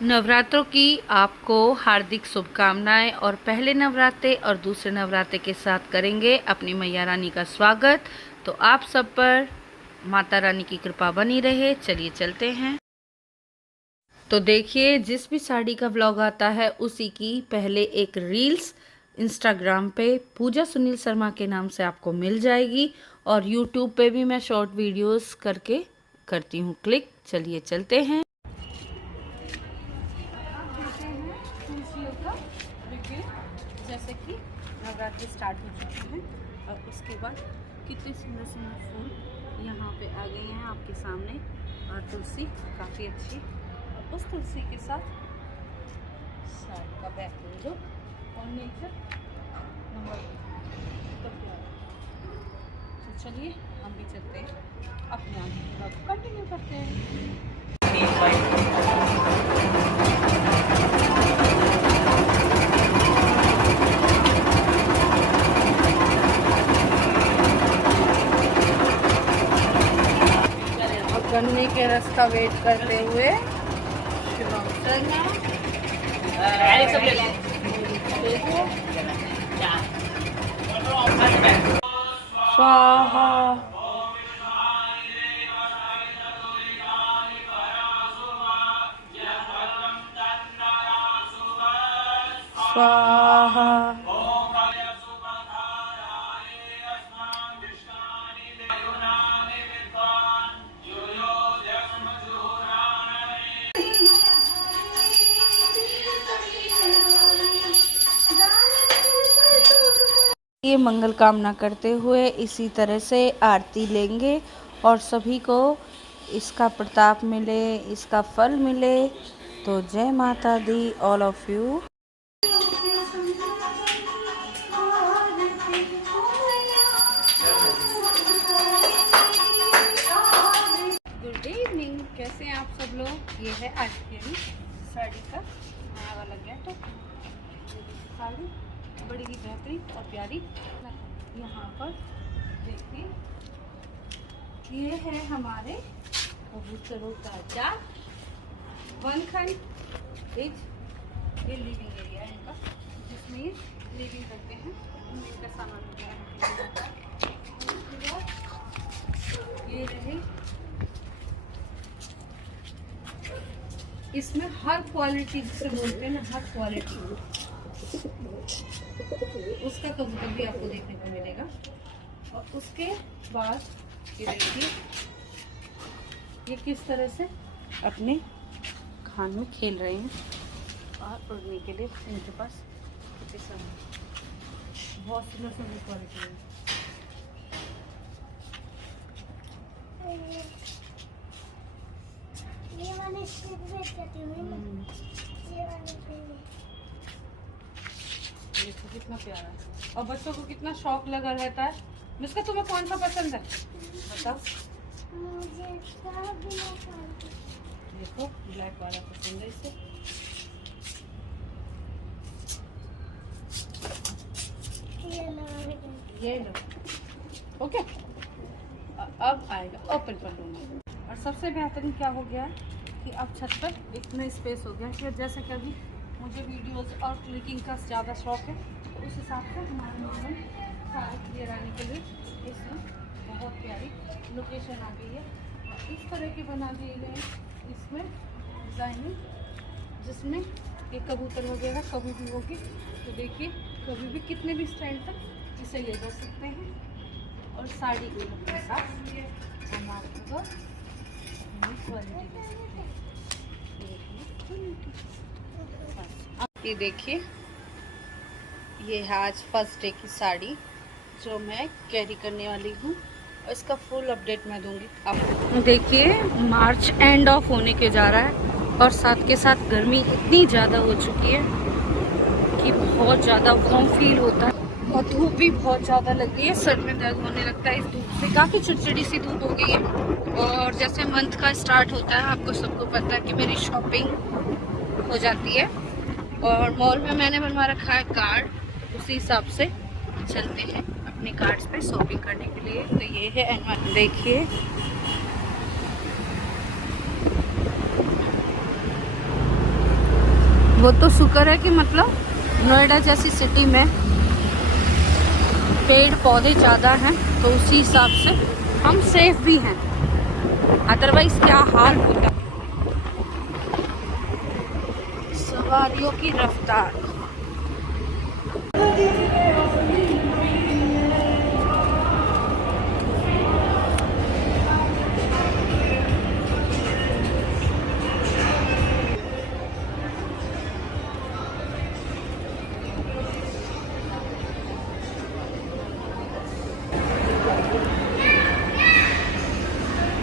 नवरात्रों की आपको हार्दिक शुभकामनाएं और पहले नवरात्रे और दूसरे नवरात्रे के साथ करेंगे अपनी मैया रानी का स्वागत। तो आप सब पर माता रानी की कृपा बनी रहे। चलिए चलते हैं। तो देखिए, जिस भी साड़ी का व्लॉग आता है उसी की पहले एक रील्स इंस्टाग्राम पे पूजा सुनील शर्मा के नाम से आपको मिल जाएगी और यूट्यूब पे भी मैं शॉर्ट वीडियोस करके करती हूँ क्लिक। चलिए चलते हैं। जैसे कि नवरात्रि स्टार्ट हो चुके हैं और उसके बाद कितने सुंदर सुंदर फूल यहाँ पे आ गए हैं आपके सामने और तुलसी काफ़ी अच्छी और उस तुलसी के साथ साड़ी का बेहतरीन जो और नेचर नंबर। तो चलिए हम भी चलते हैं अपने आगे कंटिन्यू करते हैं। गन्ने के रस का वेट करते हुए स्वाहा स्वाहा। ये मंगल कामना करते हुए इसी तरह से आरती लेंगे और सभी को इसका प्रताप मिले, इसका फल मिले। तो जय माता the all of you. Good evening, कैसे हैं आप सब लोग। ये है आज की साड़ी का नया वाला गेटअप। साड़ी बड़ी ही बेहतरीन और प्यारी। यहाँ पर देखिए, ये है हमारे कबूतरों का जाल। वन खंड ये लिविंग एरिया है इनका, जिसमें ये लिविंग करते हैं। इनका सामान ये रहे, इसमें हर क्वालिटी जिसे बोलते हैं ना, हर क्वालिटी उसका कबूतर भी आपको देखने को मिलेगा। और उसके बाद ये देखिए, ये किस तरह से अपने खान में खेल रहे हैं और उड़ने के लिए इनके पास बहुत सुंदर सुंदर क्वालिटी है। ये वाले देखो कितना प्यारा है और बच्चों को कितना शौक लगा रहता है। मिस्का, तुम्हें कौन सा पसंद है बताओ। मुझे देखो ब्लैक वाला पसंद है इसे। ये लो, ओके। अब आएगा ओपन कर दूंगा। और सबसे बेहतरीन क्या हो गया कि अब छत पर इतना स्पेस हो गया कि जैसे कभी मुझे वीडियोस और क्लिकिंग का ज़्यादा शौक है, तो उस हिसाब से हमारे लोगों सारे क्लियर आने के लिए इसमें बहुत प्यारी लोकेशन आ गई है। और इस तरह के बना दिए गए हैं इसमें डिज़ाइनिंग, जिसमें एक कबूतर वगैरह कभी भी होगी। तो देखिए, कभी भी कितने भी स्टैंड तक इसे ले जा सकते हैं और साड़ी के साथ हम आपको क्वालिटी दे सकते हैं। ये देखिए, ये है आज फर्स्ट डे की साड़ी जो मैं कैरी करने वाली हूँ और इसका फुल अपडेट मैं दूंगी आपको। देखिए, मार्च एंड ऑफ होने के जा रहा है और साथ के साथ गर्मी इतनी ज़्यादा हो चुकी है कि बहुत ज़्यादा वार्म फील होता है और धूप भी बहुत ज़्यादा लग रही है। सर में दर्द होने लगता है इस धूप से, काफ़ी चिड़चिड़ी सी धूप हो गई है। और जैसे मंथ का स्टार्ट होता है, आपको सबको पता है कि मेरी शॉपिंग हो जाती है और मॉल में मैंने बनवा रखा है कार्ड, उसी हिसाब से चलते हैं अपने कार्ड्स पे शॉपिंग करने के लिए। तो ये है एनवाल, देखिए वो तो शुक्र है कि मतलब नोएडा जैसी सिटी में पेड़ पौधे ज़्यादा हैं, तो उसी हिसाब से हम सेफ भी हैं, अदरवाइज क्या हाल होता। सवारियों की रफ्तार।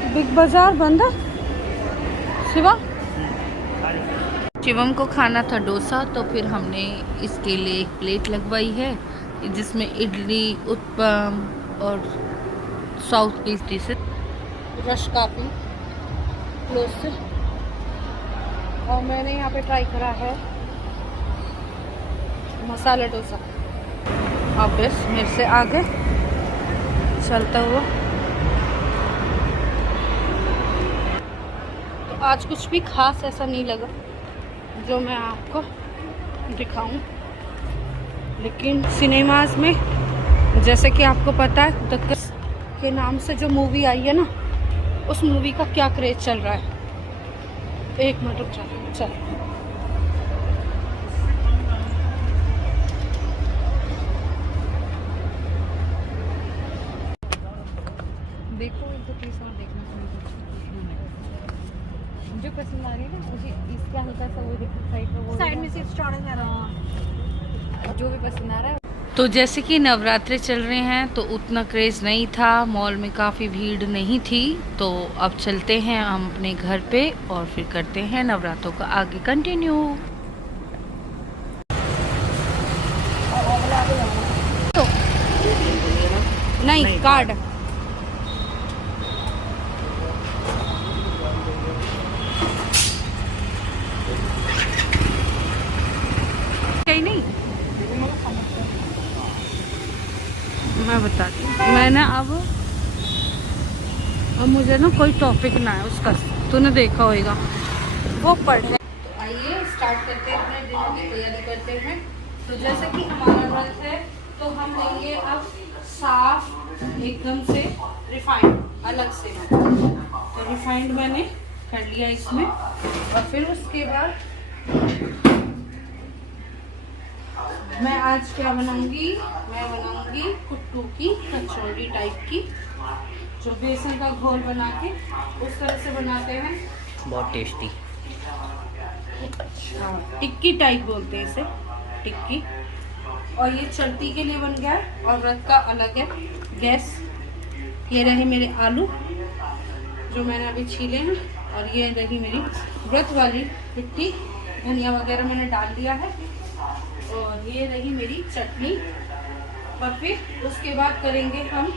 बिग बाजार बंद है। शिवम को खाना था डोसा, तो फिर हमने इसके लिए एक प्लेट लगवाई है जिसमें इडली, उत्पम और साउथ की डिशेज। रश काफ़ी क्लोज से। और मैंने यहाँ पे ट्राई करा है मसाला डोसा। अब बस मेरे से आगे चलता हुआ। तो आज कुछ भी खास ऐसा नहीं लगा जो मैं आपको दिखाऊं, लेकिन सिनेमाज में जैसे कि आपको पता है दक्कस के नाम से जो मूवी आई है ना, उस मूवी का क्या क्रेज चल रहा है। एक मिनट रुक चल देखो, एक दो पीस और देखना, जो पसंद आ रही है ना मुझे, इसका हल्का सा वो देखो साइड में से स्टार्टिंग है ना, जो भी पसंद आ रहा है। तो जैसे कि नवरात्रे चल रहे हैं तो उतना क्रेज़ नहीं था, मॉल में काफ़ी भीड़ नहीं थी। तो अब चलते हैं हम अपने घर पे और फिर करते हैं नवरात्रों का आगे कंटिन्यू। तो नहीं कार्ड कहीं नहीं, मैं बताती हूँ। मैं ना अब मुझे ना कोई टॉपिक ना है उसका, तूने देखा होगा वो पढ़े। तो आइए स्टार्ट करते हैं, अपने डिनर की तैयारी करते हैं। तो जैसे कि हमारा व्रत है तो हम लेंगे अब साफ एकदम से रिफाइंड अलग से। तो रिफाइंड मैंने कर लिया इसमें, और फिर उसके बाद मैं आज क्या बनाऊंगी, मैं बनाऊंगी कुट्टू की कचौड़ी टाइप की, जो बेसन का घोल बना के उस तरह से बनाते हैं, बहुत टेस्टी। टिक्की टाइप बोलते हैं इसे, टिक्की। और ये चटनी के लिए बन गया है, और व्रत का अलग है गैस। ये रहे मेरे आलू जो मैंने अभी छीले हैं, और ये रही मेरी व्रत वाली पिट्ठी, धनिया वगैरह मैंने डाल दिया है। और ये रही मेरी चटनी। और फिर उसके बाद करेंगे हम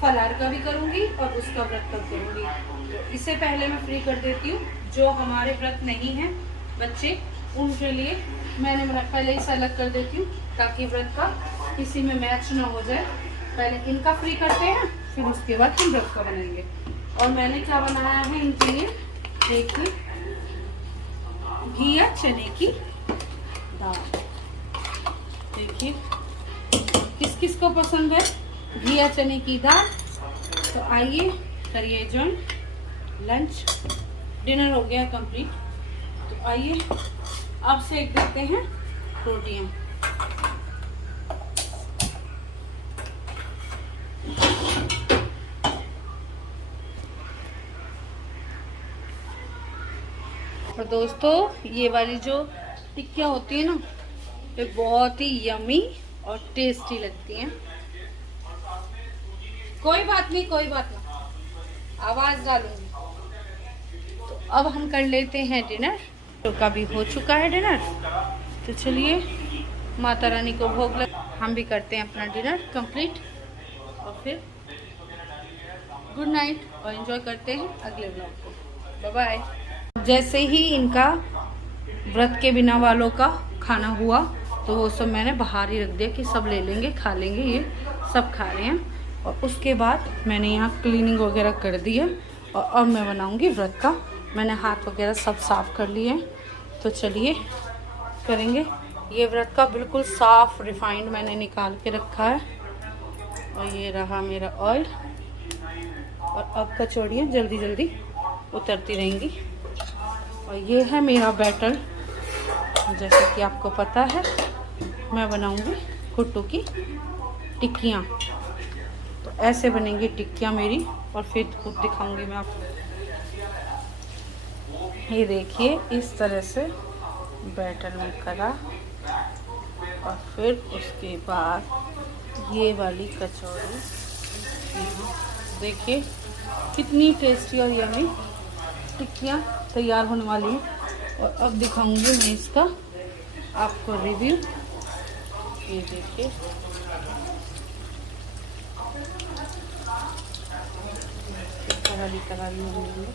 फलार का भी करूँगी और उसका व्रत का करूँगी। तो इससे पहले मैं फ्री कर देती हूँ जो हमारे व्रत नहीं हैं बच्चे, उनके लिए मैंने पहले इसे अलग कर देती हूँ ताकि व्रत का किसी में मैच ना हो जाए। पहले इनका फ्री करते हैं, फिर उसके बाद हम व्रत का बनाएंगे। और मैंने क्या बनाया है इनके लिए, देखिए, घी या चने की दाल। देखिए किस किस को पसंद है घी या चने की दाल। तो आइए करिए जॉइन। लंच डिनर हो गया कंप्लीट। तो आइए अब सेक देते हैं रोटियां। और दोस्तों ये वाली जो टिक्कियाँ होती है ना, ये बहुत ही यमी और टेस्टी लगती हैं। कोई बात नहीं, कोई बात नहीं, आवाज डालूंगी। तो अब हम कर लेते हैं डिनर। तो कभी हो चुका है डिनर, तो चलिए माता रानी को भोग लग, हम भी करते हैं अपना डिनर कंप्लीट, और फिर गुड नाइट और एंजॉय करते हैं अगले ब्लॉग को। Bye bye. जैसे ही इनका व्रत के बिना वालों का खाना हुआ तो वो सब मैंने बाहर ही रख दिया कि सब ले लेंगे, खा लेंगे। ये सब खा रहे हैं। और उसके बाद मैंने यहाँ क्लीनिंग वगैरह कर दी है, और अब मैं बनाऊँगी व्रत का। मैंने हाथ वगैरह सब साफ कर लिए हैं। तो चलिए करेंगे। ये व्रत का बिल्कुल साफ रिफाइंड मैंने निकाल के रखा है। और ये रहा मेरा ऑयल। और अब कचौड़ियाँ जल्दी जल्दी उतरती रहेंगी। और ये है मेरा बैटर। जैसे कि आपको पता है मैं बनाऊंगी कुट्टू की टिक्कियाँ। तो ऐसे बनेंगी टिक्कियाँ मेरी, और फिर खुद दिखाऊंगी मैं आपको। ये देखिए इस तरह से बैटर में करा, और फिर उसके बाद ये वाली कचौड़ी। देखिए कितनी टेस्टी और यम्मी टिक्कियाँ तैयार होने वाली हैं। और अब दिखाऊंगी मैं इसका आपको रिव्यू। ये देखिए करारी करारी होंगी।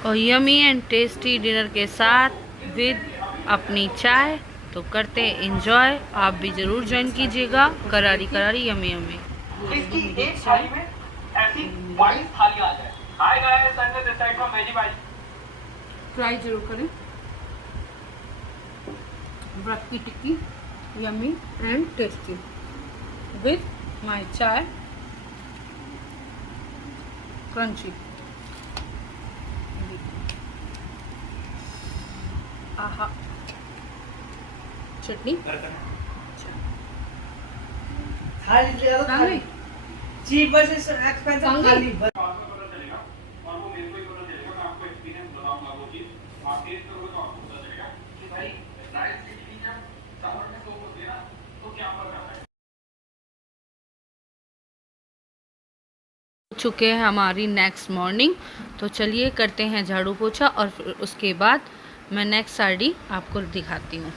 और यमी एंड टेस्टी डिनर के साथ विद अपनी चाय। तो करते हैं एंजॉय। आप भी ज़रूर ज्वाइन कीजिएगा। करारी करारी यमी यमी ट्राई जरूर करें। व्रत की टिक्की yummy and tasty with my chai crunchy. आहा चटनी चुके हैं हमारी नेक्स्ट मॉर्निंग। तो चलिए करते हैं झाड़ू पोछा, और फिर उसके बाद मैं नेक्स्ट साड़ी आपको दिखाती हूँ।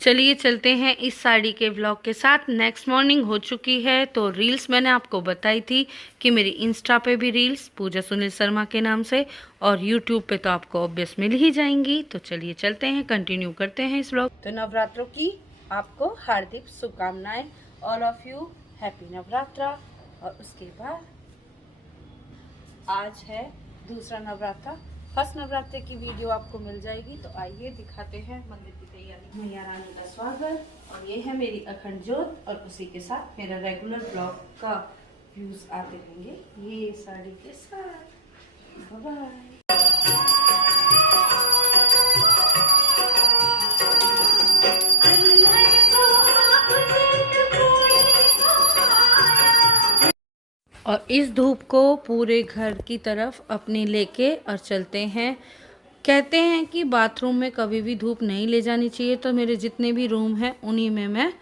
चलिए चलते हैं इस साड़ी के व्लॉग के साथ। नेक्स्ट मॉर्निंग हो चुकी है। तो रील्स मैंने आपको बताई थी कि मेरी इंस्टा पे भी रील्स पूजा सुनील शर्मा के नाम से, और यूट्यूब पे तो आपको ऑब्वियस मिल ही जाएंगी। तो चलिए चलते हैं, कंटिन्यू करते हैं इस व्लॉग। तो नवरात्रों की आपको हार्दिक शुभकामनाएं। All of you happy Navratra. और उसके बाद आज है दूसरा नवरात्रा। फर्स्ट नवरात्रे की वीडियो आपको मिल जाएगी। तो आइए दिखाते हैं मंदिर की तैयारी। मैया रानी का स्वागत। और ये है मेरी अखंड ज्योत, और उसी के साथ मेरा रेगुलर ब्लॉग का व्यूज आते रहेंगे ये साड़ी के साथ। Bye bye. और इस धूप को पूरे घर की तरफ अपने लेके और चलते हैं। कहते हैं कि बाथरूम में कभी भी धूप नहीं ले जानी चाहिए। तो मेरे जितने भी रूम हैं उन्हीं में मैं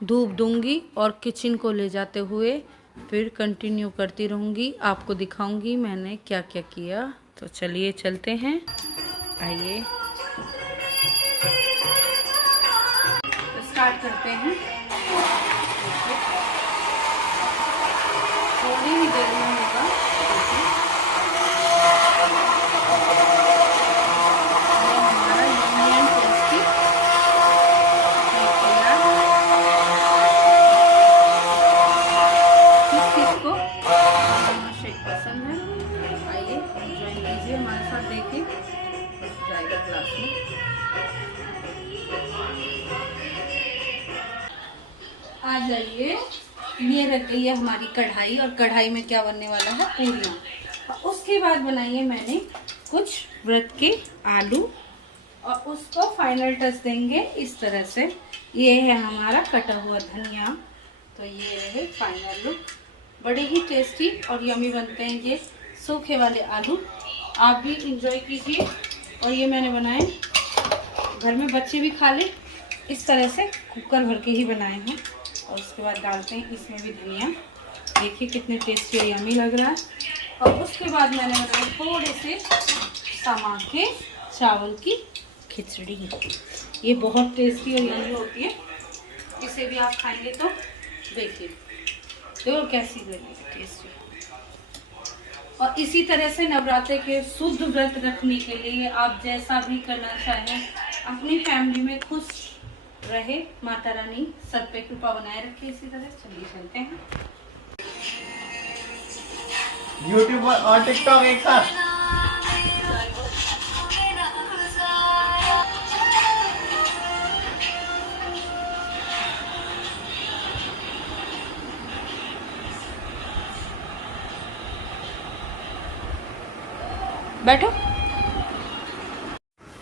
धूप दूंगी, और किचन को ले जाते हुए फिर कंटिन्यू करती रहूँगी। आपको दिखाऊंगी मैंने क्या क्या किया। तो चलिए चलते हैं, आइए तो स्टार्ट करते हैं। थोड़ी ही देर में होगा। ये हमारा यम्मी एंड टेस्टी किसको बनाना शेक पसंद है, आइए ज्वाइन कीजिए हमारे साथ। देखिए जाएगा क्लास में। आ जाइए। ये रख गई है हमारी कढ़ाई, और कढ़ाई में क्या बनने वाला है, पूरियाँ। और उसके बाद बनाइए मैंने कुछ व्रत के आलू, और उसको फाइनल टच देंगे इस तरह से। ये है हमारा कटा हुआ धनिया। तो ये रहे फाइनल लुक। बड़े ही टेस्टी और यमी बनते हैं ये सूखे वाले आलू। आप भी इंजॉय कीजिए। और ये मैंने बनाए, घर में बच्चे भी खा ले इस तरह से कुकर भर के ही बनाए हैं। और उसके बाद डालते हैं इसमें भी धनिया। देखिए कितने टेस्टी और यम्मी लग रहा है। और उसके बाद मैंने बनाए थोड़े से समा के चावल की खिचड़ी। ये बहुत टेस्टी और यम्मी होती है। इसे भी आप खाएंगे तो देखिए तो कैसी लगेगी टेस्टी। और इसी तरह से नवरात्रि के शुद्ध व्रत रखने के लिए आप जैसा भी करना चाहें, अपनी फैमिली में खुश रहे, माता रानी सब पे कृपा बनाए रखे। इसी तरह चलिए चलते हैं। यूट्यूब और टिकटॉक एक साथ। बैठो।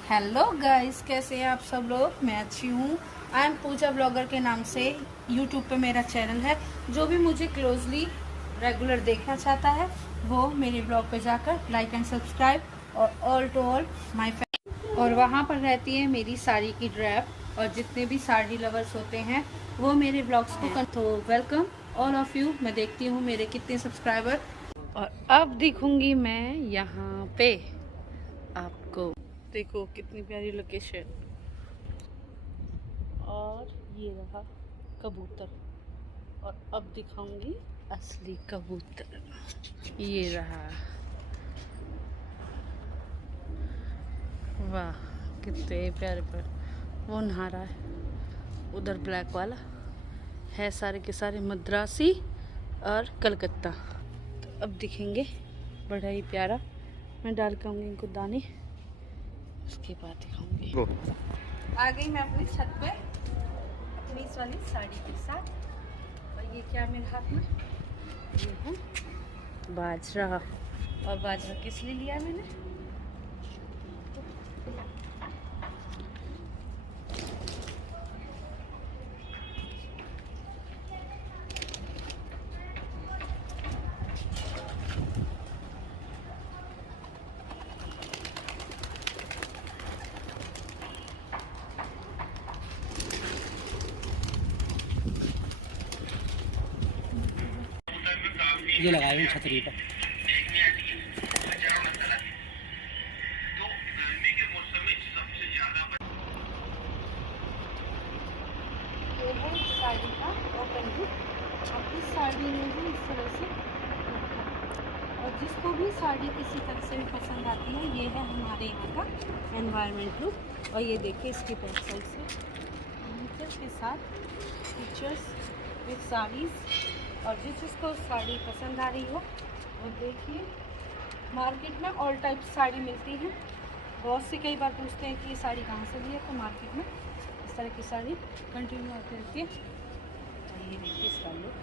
हेलो गाइस, कैसे हैं आप सब लोग? मैं अच्छी हूँ। आई एम पूजा ब्लॉगर के नाम से यूट्यूब पे मेरा चैनल है। जो भी मुझे क्लोजली रेगुलर देखना चाहता है वो मेरे ब्लॉग पे जाकर लाइक एंड सब्सक्राइब और all to all my family. और वहाँ पर रहती है मेरी साड़ी की ड्रैप। और जितने भी साड़ी लवर्स होते हैं वो मेरे ब्लॉग्स को तो वेलकम ऑल ऑफ यू। मैं देखती हूँ मेरे कितने सब्सक्राइबर। और अब दिखूंगी मैं यहाँ पे आपको। देखो कितनी प्यारी लोकेशन। और ये रहा कबूतर। और अब दिखाऊंगी असली कबूतर। ये रहा। वाह कितने प्यारे प्यारे। वो नहा रहा है उधर ब्लैक वाला है। सारे के सारे मद्रासी और कलकत्ता। तो अब दिखेंगे बड़ा ही प्यारा। मैं डाल के आऊँगी इनको दाने, उसके बाद दिखाऊंगी। आ गई मैं अपनी छत पे अपनी इस वाली साड़ी के साथ। और ये क्या मेरे हाथ में, ये है बाजरा। और बाजरा किस लिए लिया मैंने? ये लगाए हैं छतरी पर। ये है साड़ी का ओपन लुक। अब इस साड़ी में भी इस तरह से, और जिसको भी साड़ी किसी तरह से भी पसंद आती है, ये है हमारे यहाँ का एनवायरनमेंट लुक। और ये देखिए इसकी बैक साइड से फर्नीचर के साथ पिक्चर्स विद साड़ीज़। और जिसको साड़ी पसंद आ रही हो वो देखिए। मार्केट में ऑल टाइप साड़ी मिलती है। बहुत से कई बार पूछते हैं कि ये साड़ी कहाँ से ली है, तो मार्केट में इस तरह की साड़ी कंटिन्यू आती रहती है। और ये देखिए इसका लुक।